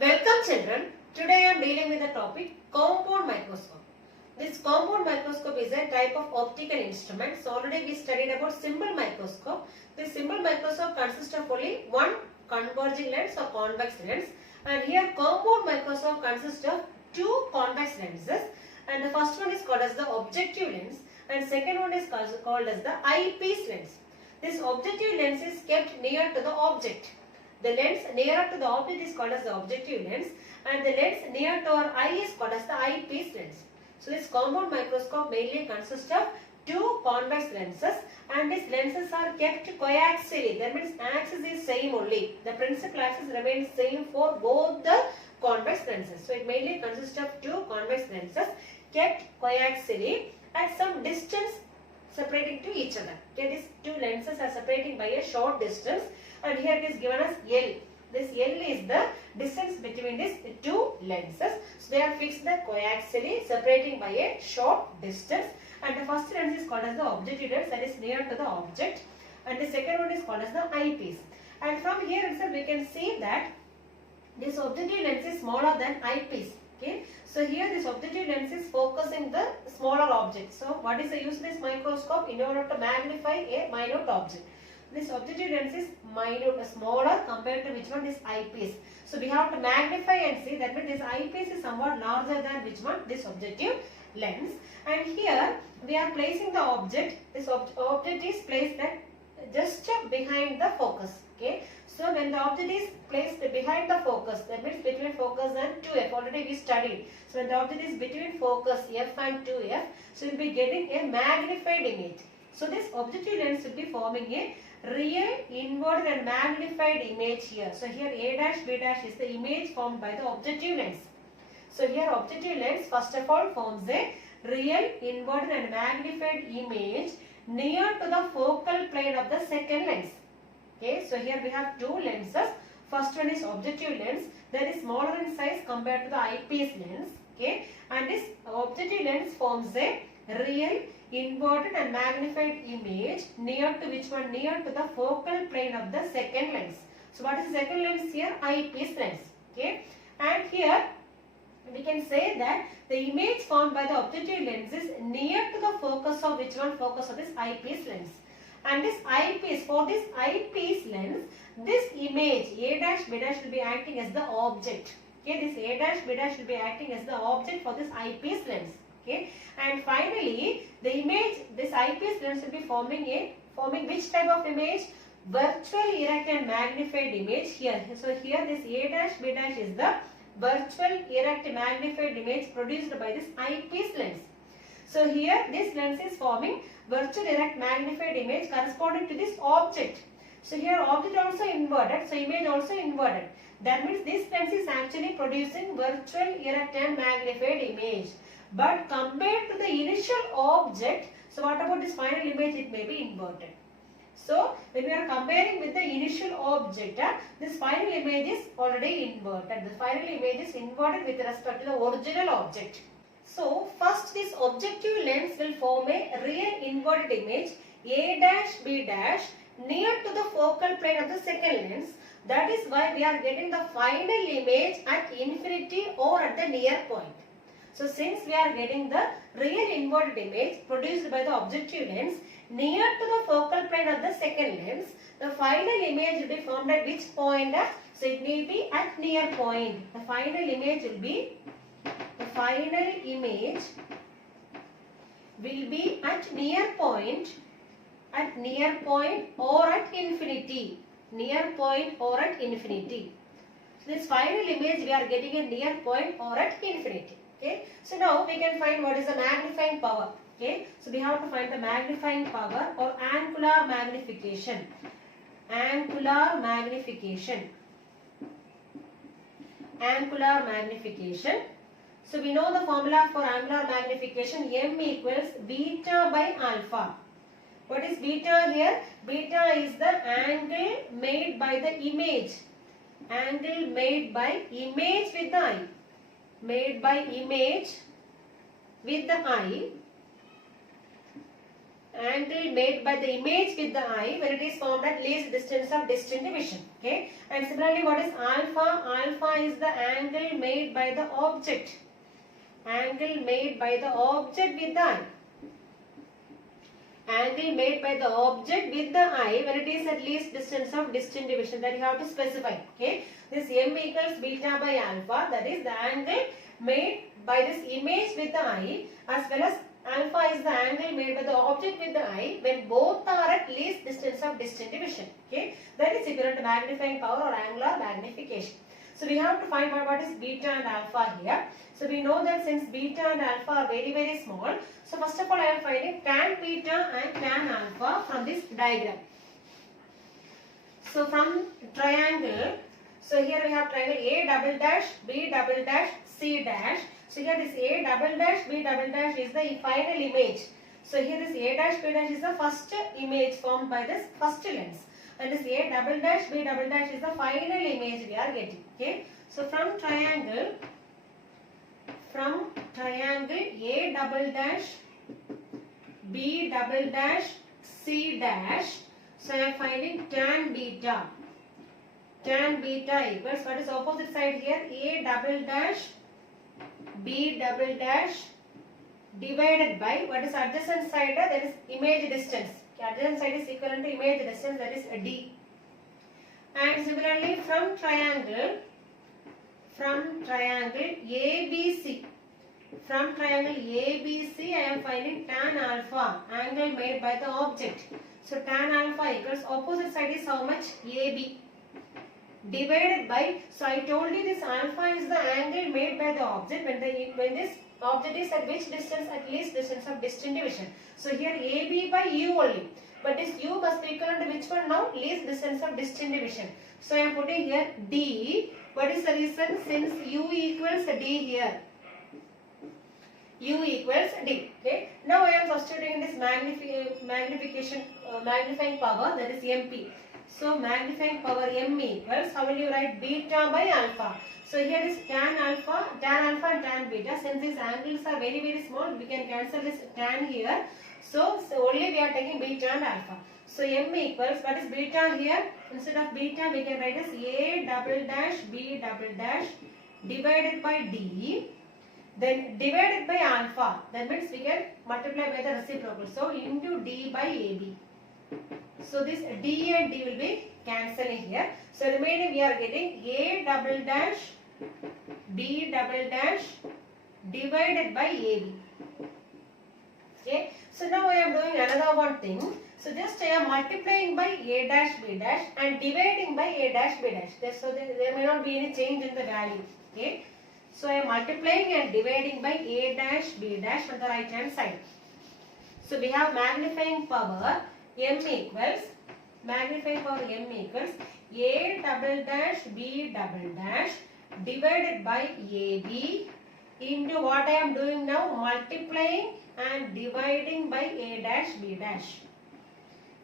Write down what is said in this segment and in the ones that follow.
Welcome children. Today I am dealing with the topic compound microscope. This compound microscope is a type of optical instrument. So already we studied about simple microscope. This simple microscope consists of only one converging lens or convex lens, and here compound microscope consists of two convex lenses, and the first one is called as the objective lens and second one is called as the eyepiece lens. This objective lens is kept near to the object. The lens nearer to the object is called as the objective lens, and the lens near to our eye is called as the eyepiece lens. So this compound microscope mainly consists of two convex lenses, and these lenses are kept coaxially. That means axis is same only. The principal axis remains same for both the convex lenses. So it mainly consists of two convex lenses kept coaxially at some distance separating to each other. Okay, these two lenses are separating by a short distance, and here it is given as L. This L is the distance between these two lenses. So they are fixed coaxially, separating by a short distance. And the first lens is called as the objective lens, that is near to the object, and the second one is called as the eyepiece. And from here itself we can see that this objective lens is smaller than eyepiece. Okay, so here this objective lens is focusing the smaller object. So what is the use of this microscope? In order to magnify a minute object. This objective lens is smaller compared to which one? This eyepiece. So we have to magnify and see. That means this eyepiece is somewhat larger than which one? This objective lens. And here we are placing the object. This object is placed at just behind the focus. Okay. So when the object is placed behind the focus, that means between focus and 2f. Already we studied. So when the object is between focus f and 2f, so we will be getting a magnified image. So this objective lens will be forming a real inverted and magnified image here. So here A dash B dash is the image formed by the objective lens. So here objective lens first of all forms a real inverted and magnified image near to the focal plane of the second lens. Okay, so here we have two lenses. First one is objective lens, that is smaller in size compared to the eyepiece lens. Okay, and this objective lens forms a real inverted and magnified image near to which one? Near to the focal plane of the second lens. So what is the second lens here? Eyepiece lens. Okay, and here we can say that the image formed by the objective lens is near to the focus of which one? Focus of this eyepiece lens. And this eyepiece, for this eyepiece lens, this image A dash B dash will be acting as the object. Okay, this A dash B dash will be acting as the object for this eyepiece lens. Okay, and finally the image, this eyepiece lens will be forming which type of image? Virtual erect and magnified image here. So here this A dash B dash is the virtual erect magnified image produced by this eyepiece lens. So here this lens is forming virtual erect magnified image corresponding to this object. So here object also inverted, so image also inverted. That means this lens is actually producing virtual erect and magnified image. But compared to the initial object, so what about this final image? It may be inverted. So when we are comparing with the initial object, this final image is already inverted. The final image is inverted with respect to the original object. So first this objective lens will form a real inverted image A dash B dash near to the focal plane of the second lens. That is why we are getting the final image at infinity or at the near point. So since we are getting the real inverted image produced by the objective lens near to the focal plane of the second lens, the final image will be formed at which point? So it may be at near point. The final image will be at near point or at infinity. Near point or at infinity. So this final image we are getting a near point or at infinity. Okay. So now we can find what is the magnifying power. Okay. So we have to find the magnifying power or angular magnification. Angular magnification. So we know the formula for angular magnification. M equals beta by alpha. What is beta here? Beta is the angle made by the image. Angle made by image with the eye. angle made by the image with the eye when it is formed at least distance of distant vision. Okay, and similarly, what is alpha? Alpha is the angle made by the object. Angle made by the object with the eye. Angle made by the object with the eye when it is at least distance of distant vision, that you have to specify. Okay, this m equals beta by alpha, that is the angle made by this image with the eye, as well as alpha is the angle made by the object with the eye when both are at least distance of distant vision. Okay, that is equivalent to magnifying power or angular magnification. So we have to find out what is beta and alpha here. So we know that since beta and alpha are very small, so first of all I am finding tan beta and tan alpha from this diagram. So from triangle, so here we have triangle A double dash, B double dash, C dash. So here this A double dash, B double dash is the final image. So here this A dash, B dash is the first image formed by this first lens. And this A double dash, B double dash is the final image we are getting. Okay. So from triangle A double dash, B double dash, C dash. So I am finding tan beta. Tan beta equals, what is opposite side here? A double dash, B double dash divided by, what is adjacent side? That is image distance. Adjacent side is equivalent to image distance, that is D. And similarly from triangle ABC, from triangle ABC I am finding tan alpha, angle made by the object. So tan alpha equals, opposite side is how much? AB divided by, so I told you this alpha is the angle made by the object when this object is at which distance? At least distance of distant division. So here AB by U only. But this U must be equivalent to which one now? Least distance of distant division. So I am putting here D. What is the reason? Since U equals D here. U equals D. Okay. Now I am substituting this magnifying power, that is MP. So magnifying power M equals, how will you write? Beta by alpha. So here is tan alpha and tan beta. Since these angles are very small, we can cancel this tan here. So only we are taking beta and alpha. So M equals, what is beta here? Instead of beta, we can write as A double dash, B double dash divided by D. Then divided by alpha. That means we can multiply by the reciprocal. So into D by AB. So this D and D will be cancelling here. So remaining we are getting A double dash, B double dash divided by AB. Okay. So now I am doing another one thing. So just I am multiplying by A dash, B dash and dividing by A dash, B dash. So there may not be any change in the value. Okay. So I am multiplying and dividing by A dash, B dash on the right hand side. So we have magnifying power M equals A double dash, B double dash divided by AB into what I am doing now? Multiplying and dividing by A dash, B dash.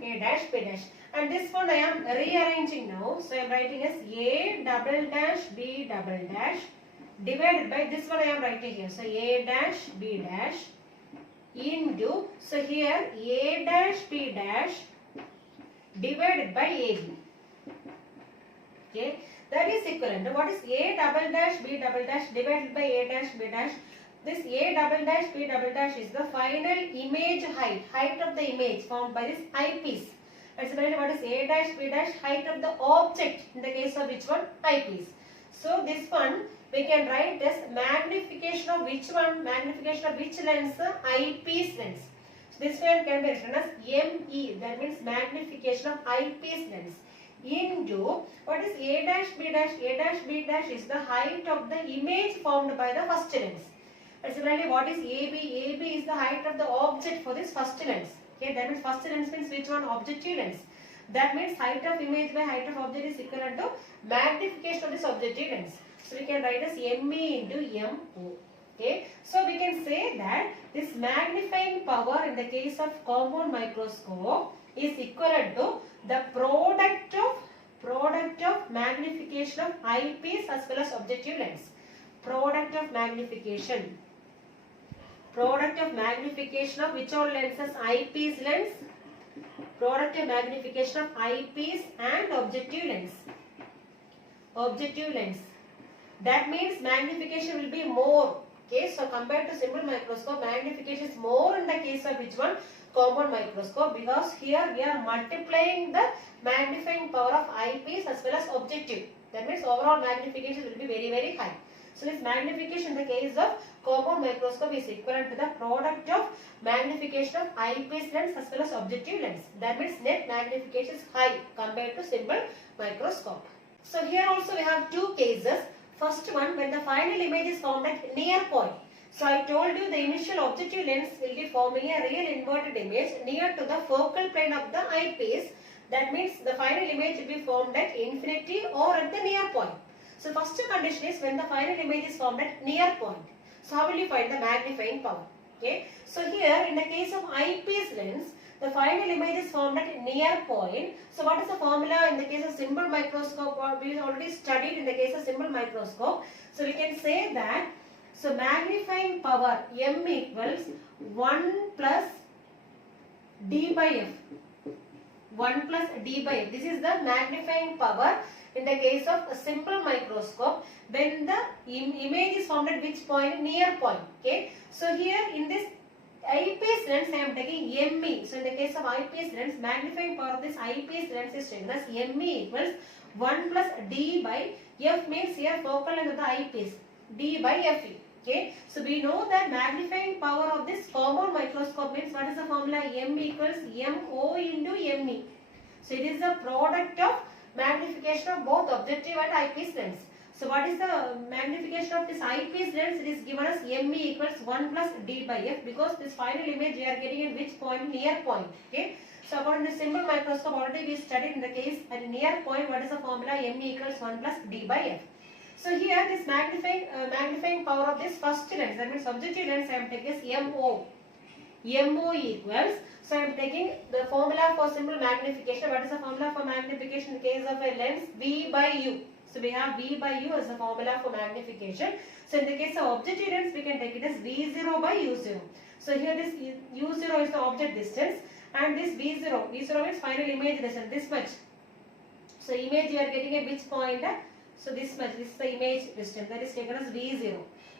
A dash, B dash. And this one I am rearranging now. So I am writing as A double dash, B double dash divided by, this one I am writing here. So A dash, B dash into, so here A dash, B dash divided by AB. Okay, that is equivalent to, what is A double dash, B double dash divided by A dash, B dash. This A double dash, B double dash is the final image height of the image formed by this eyepiece. And similarly, what is A dash, B dash? Height of the object, in the case of which one? Eyepiece. So this one we can write as magnification of which one? Magnification of which lens? Eyepiece lens. So this one can be written as ME, that means magnification of eyepiece lens, into, what is A dash, B dash? A dash, B dash is the height of the image formed by the first lens. And similarly, what is AB? AB is the height of the object for this first lens. Okay, that means first lens means which one? Objective lens. That means height of image by height of object is equivalent to magnification of this objective lens. So we can write as ME into MO. Okay, so we can say that this magnifying power in the case of compound microscope is equivalent to the product of magnification of eyepiece as well as objective lens. Product of magnification Product of magnification of which all lenses? Eyepiece lens. Product of magnification of eyepiece and objective lens. Objective lens. That means magnification will be more. Okay, so compared to simple microscope, magnification is more in the case of which one? Compound microscope, because here we are multiplying the magnifying power of eyepiece as well as objective. That means overall magnification will be very, very high. So this magnification in the case of compound microscope is equivalent to the product of magnification of eyepiece lens as well as objective lens. That means net magnification is high compared to simple microscope. So here also we have two cases. First one, when the final image is formed at near point. So I told you the initial objective lens will be forming a real inverted image near to the focal plane of the eyepiece. That means the final image will be formed at infinity or at the near point. So first condition is when the final image is formed at near point. So how will you find the magnifying power? Okay. So here in the case of eyepiece lens, the final image is formed at near point. So what is the formula in the case of simple microscope? We already studied in the case of simple microscope. So we can say that, so magnifying power M equals 1 plus D by F. 1 plus D by F. This is the magnifying power in the case of a simple microscope when the image is formed at which point? Near point. Okay. So here in this eyepiece lens I am taking ME. So in the case of eyepiece lens, magnifying power of this eyepiece lens is taken as ME equals 1 plus D by F, means here focal length of the eyepiece, D by FE. Okay. So we know that magnifying power of this compound microscope means what is the formula? M equals MO into ME. So it is the product of magnification of both objective and eyepiece lens. So what is the magnification of this eyepiece lens? It is given as ME equals 1 plus D by F, because this final image we are getting at which point? Near point. Okay. So according to simple microscope, already we studied in the case at near point, what is the formula? ME equals 1 plus D by F. So here this magnifying power of this first lens, that means objective lens, I am taking as MO. MO equals, so I am taking the formula for simple magnification. What is the formula for magnification in the case of a lens? V by U. So we have V by U as the formula for magnification. So in the case of objective lens, we can take it as V0 by U0. So here this U0 is the object distance and this V0 means final image distance, this much. So image you are getting at which point? So this much, this is the image distance, that is taken as V0.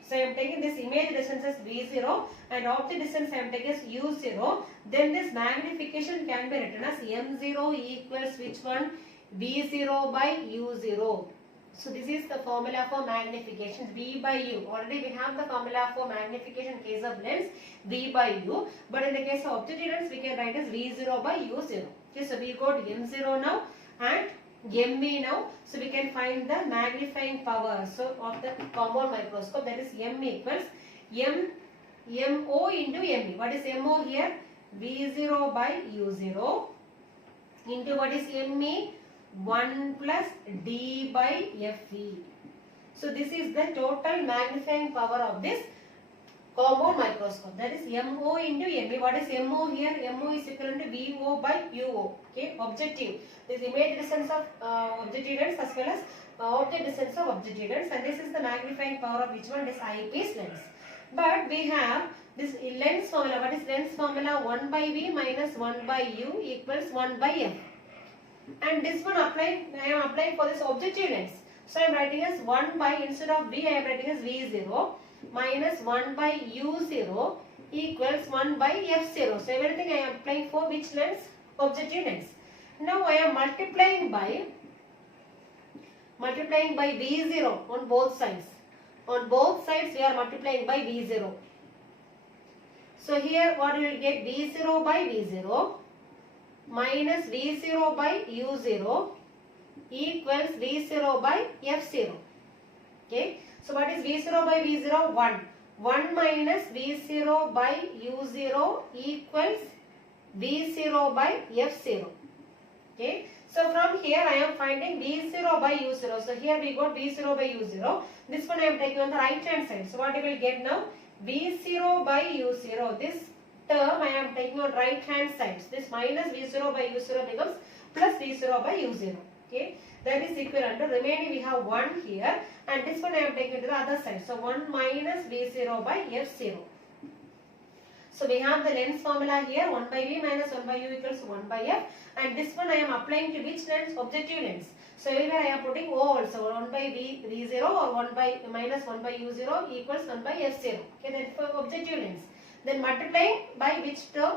So I am taking this image distance as V0 and object distance I am taking as U0. Then this magnification can be written as M0 equals which one? V0 by U0. So this is the formula for magnification, V by U. Already we have the formula for magnification in case of lens, V by U. But in the case of objective lens, we can write as V0 by U0. Okay, so we got M0 now and ME now. So we can find the magnifying power of the compound microscope, that is M equals MO into ME. What is MO here? V0 by U0 into what is ME? 1 plus D by FE. So this is the total magnifying power of this compound microscope, that is MO into ME. What is MO here? MO is equivalent to VO by UO. Okay, objective. This image distance of objective lens as well as object distance of objective lens, and this is the magnifying power of which one? This eyepiece lens. But we have this lens formula. What is lens formula? 1 by V minus 1 by U equals 1 by F. And this one I am applying for this objective lens. So I am writing as 1 by, instead of V I am writing as V0 minus 1 by U0 equals 1 by F0. So everything I am applying for which lens? Objective lens. Now I am multiplying by V0 on both sides. On both sides we are multiplying by V0. So here what we will get? V0 by V0 minus V0 by U0 equals V0 by F0. Okay. So what is V0 by V0? 1. 1 minus V0 by U0 equals V0 by F0. Okay. So from here I am finding V0 by U0. So here we got V0 by U0. This one I am taking on the right hand side. So what I will get now? V0 by U0. This term I am taking on right hand side. This minus V0 by U0 becomes plus V0 by U0. Okay. That is equivalent to, remaining we have 1 here and this one I am taking to the other side. So 1 minus V0 by F0. So we have the lens formula here, 1 by v minus 1 by u equals 1 by f, and this one I am applying to which lens? Objective lens. So everywhere I am putting O also, 1 by v0 or 1 by minus 1 by u0 equals 1 by f0. Okay, then for objective lens. Then multiplying by which term?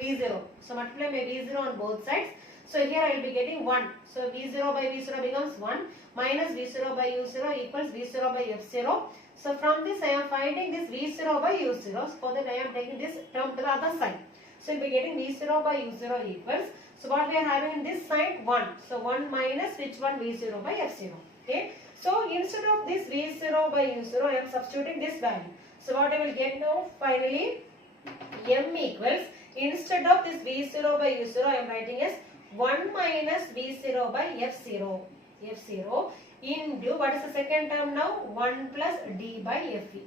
v0. So multiply by v0 on both sides. So here I will be getting 1. So v0 by v0 becomes 1 minus v0 by u0 equals v0 by f0. So from this I am finding this v0 by u0. So for that I am taking this term to the other side. So we will be getting v0 by u0 equals. So what we are having in this side? 1. So 1 minus which one? v0 by f0. Okay. So instead of this v0 by u0 I am substituting this value. So what I will get now? Finally m equals, instead of this v0 by u0 I am writing as 1 minus v0 by f0. f0 into, what is the second term now? 1 plus d by fe.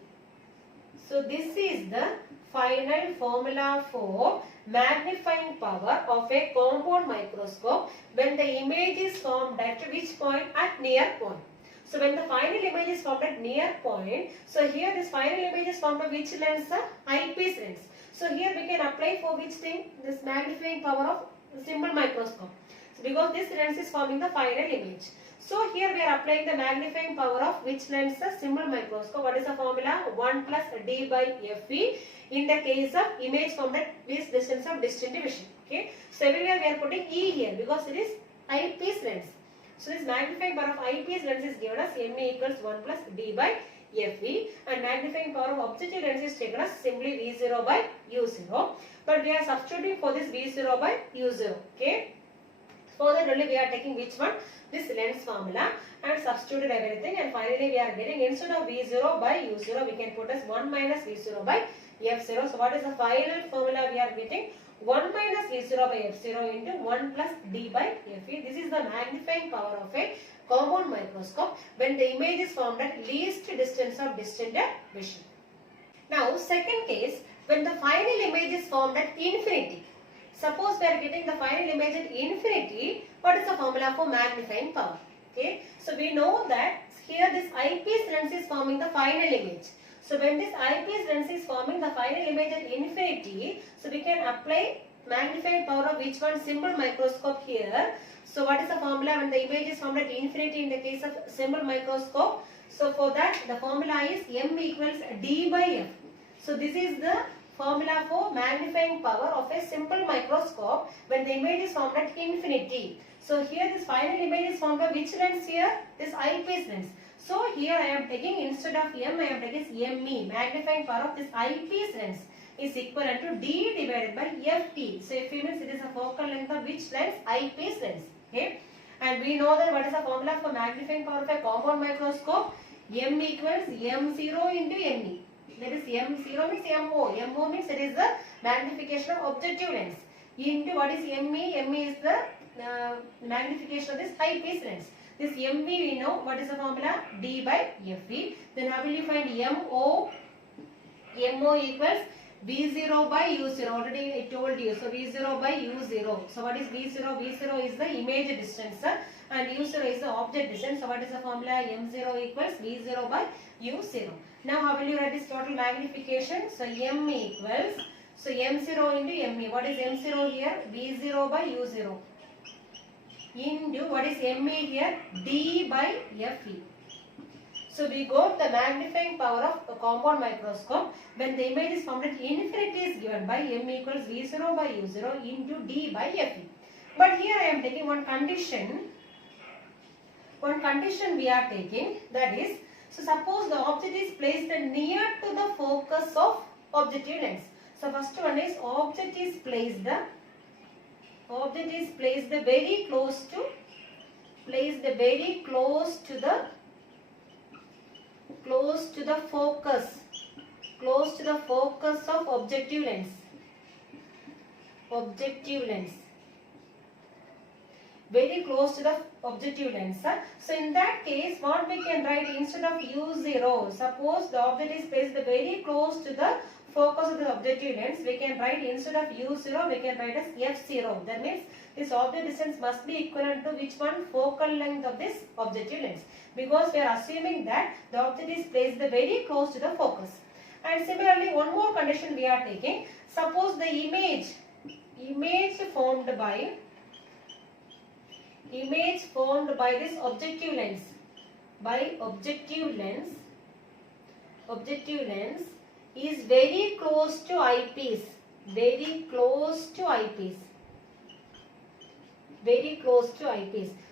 So this is the final formula for magnifying power of a compound microscope when the image is formed at which point? At near point. So when the final image is formed at near point, so here this final image is formed of which lens? Eyepiece lens. So here we can apply for which thing? This magnifying power of simple microscope. So because this lens is forming the final image. So here we are applying the magnifying power of which lens? Simple microscope. What is the formula? 1 plus d by fe in the case of image formed at this distance of distant division. Okay. So everywhere we are putting E here because it is eyepiece lens. So this magnifying power of eyepiece lens is given as me equals 1 plus d by fe, and magnifying power of objective lens is taken as simply v0 by u0. But we are substituting for this v0 by u0. Okay. For that only we are taking which one? This lens formula and substituted everything, and finally we are getting, instead of v0 by u0 we can put as 1 minus v0 by f0. So what is the final formula we are getting? 1 minus v0 by f0 into 1 plus d by fe. This is the magnifying power of a compound microscope when the image is formed at least distance of distant vision. Now second case, when the final image is formed at infinity. Suppose we are getting the final image at infinity, what is the formula for magnifying power? Okay, so we know that here this eyepiece lens is forming the final image. So when this eyepiece lens is forming the final image at infinity, so we can apply magnifying power of which one? Simple microscope here. So what is the formula when the image is formed at infinity in the case of simple microscope? So for that the formula is m equals d by f. So this is the formula for magnifying power of a simple microscope when the image is formed at infinity. So here this final image is formed by which lens here? This eyepiece lens. So here I am taking, instead of m I am taking me. Magnifying power of this eyepiece lens is equivalent to d divided by ft. So ft means it is a focal length of which lens? Eyepiece lens. Okay. And we know that what is the formula for magnifying power of a compound microscope? M equals m0 into me. That is m0 means mo. Mo means it is the magnification of objective lens. Into what is me? Me is the magnification of this eyepiece lens. This mv we know what is the formula? D by fe. Then how will you find mo? Mo equals v0 by u0. Already I told you. So v0 by u0. So what is v0? V0 is the image distance and u0 is the object distance. So what is the formula? m0 equals v0 by u0. Now how will you write this total magnification? So m equals, so m0 into me. What is m0 here? v0 by u0 into what is me here? D by fe. So we got the magnifying power of a compound microscope when the image is formed at infinity is given by m equals v0 by u0 into d by fe. But here I am taking one condition. One condition we are taking, that is, so suppose the object is placed near to the focus of objective lens. So first one is object is placed very close to the focus of objective lens. Very close to the objective lens. So in that case, what we can write instead of u0, suppose the object is placed very close to the focus of the objective lens, we can write instead of u0, we can write as f0. That means this object distance must be equivalent to which one? Focal length of this objective lens. Because we are assuming that the object is placed very close to the focus. And similarly, one more condition we are taking. Suppose the image formed by this objective lens, is very close to eyepiece,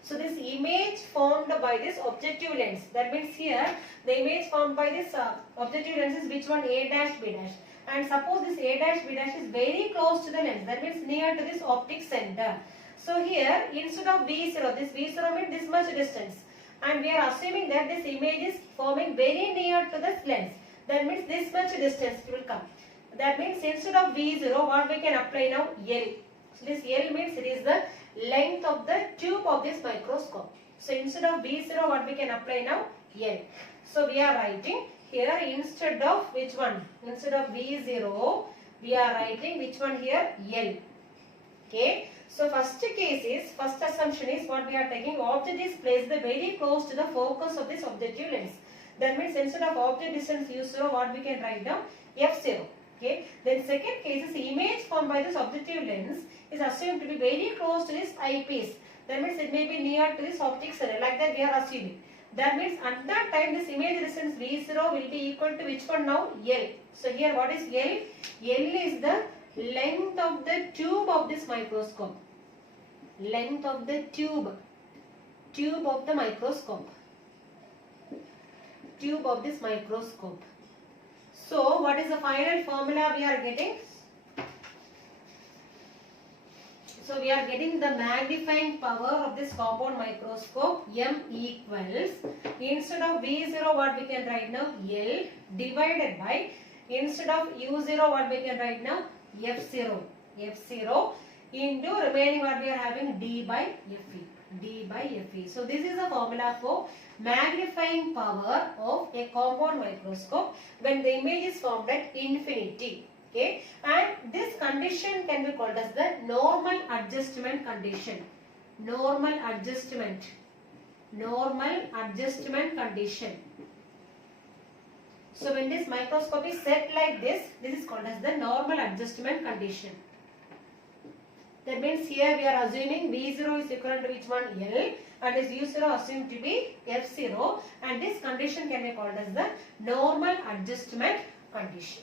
So this image formed by this objective lens, that means here the image formed by this objective lens is which one? A dash, B dash. And suppose this A dash, B dash is very close to the lens, that means near to this optic center. So here instead of V0, this V0 means this much distance. And we are assuming that this image is forming very near to this lens. That means this much distance will come. That means instead of V0, what we can apply now? L. So this L means it is the length of the tube of this microscope. So instead of V0, what we can apply now? L. So we are writing here instead of which one? Instead of V0, we are writing which one here? L. Okay. So first assumption is what we are taking, object is placed very close to the focus of this objective lens. That means instead of object distance U0, what we can write down? F0. Okay. Then second case is image formed by this objective lens is assumed to be very close to this eyepiece. That means it may be near to this optic center. Like that we are assuming. That means at that time this image distance V0 will be equal to which one now? L. So here what is L? L is the length of the tube of this microscope. Length of the tube of the microscope. Tube of this microscope. So what is the final formula we are getting? So we are getting the magnifying power of this compound microscope, M equals, instead of V0 what we can write now? L divided by, instead of U0 what we can write now? F0 into remaining what we are having? D by Fe. So this is the formula for magnifying power of a compound microscope when the image is formed at infinity. Okay, and this condition can be called as the normal adjustment condition. Normal adjustment condition. So when this microscope is set like this is called as the normal adjustment condition. That means here we are assuming V0 is equal to which one? L, and this U0 assumed to be F0, and this condition can be called as the normal adjustment condition.